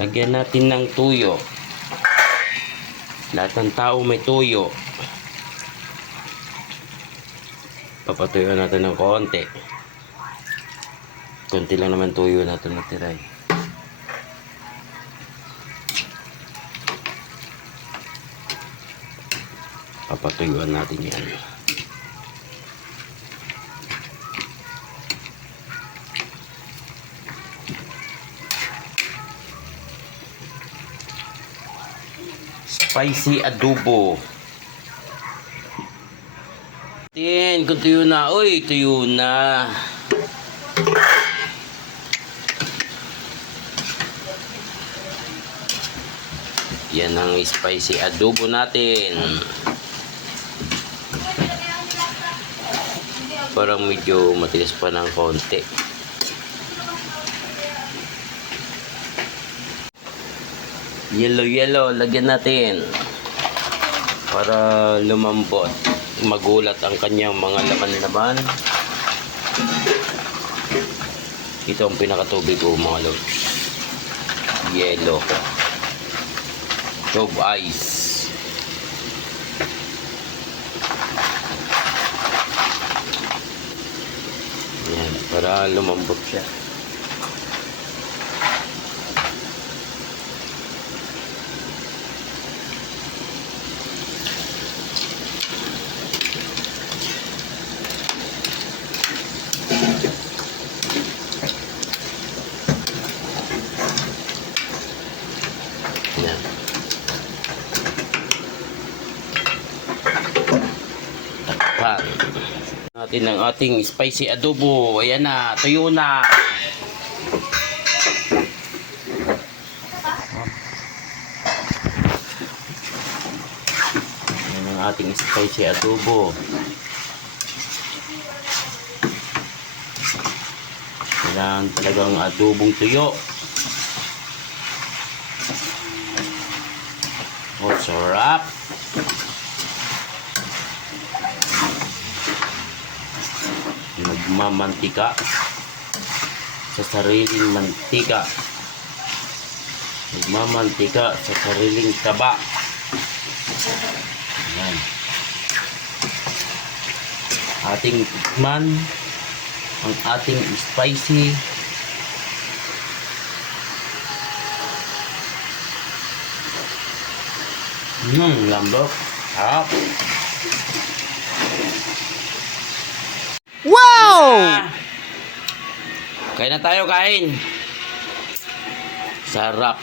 Lagyan natin ng tuyo. Lahat ng tao may tuyo. Papatuyuan natin ng konti. Konti lang naman tuyo natin natira. Papatuyuan natin yan. Spicy adobo. Tin, kung tuyo na. Uy, tuyo na. Yan ang spicy adobo natin. Parang medyo matigas pa ng konti. Yellow, lagyan natin para lumambot, magulat ang kanyang mga laman-laman. Ito ang pinakatubig ko mga lods. Yellow, cube ice. Yan, para lumambot siya. Yan. Takpan natin ang ating spicy adobo. Ayan na, tuyo na. Ayan ang ating spicy adobo. Kailangan talagang adobong tuyo. Oh, sarap. Nagmamantika sa sariling mantika. Nagmamantika sa sariling taba. Ayan. Ating tikman ang ating spicy lambok. Sarap. Wow! Kain na tayo, kain. Sarap.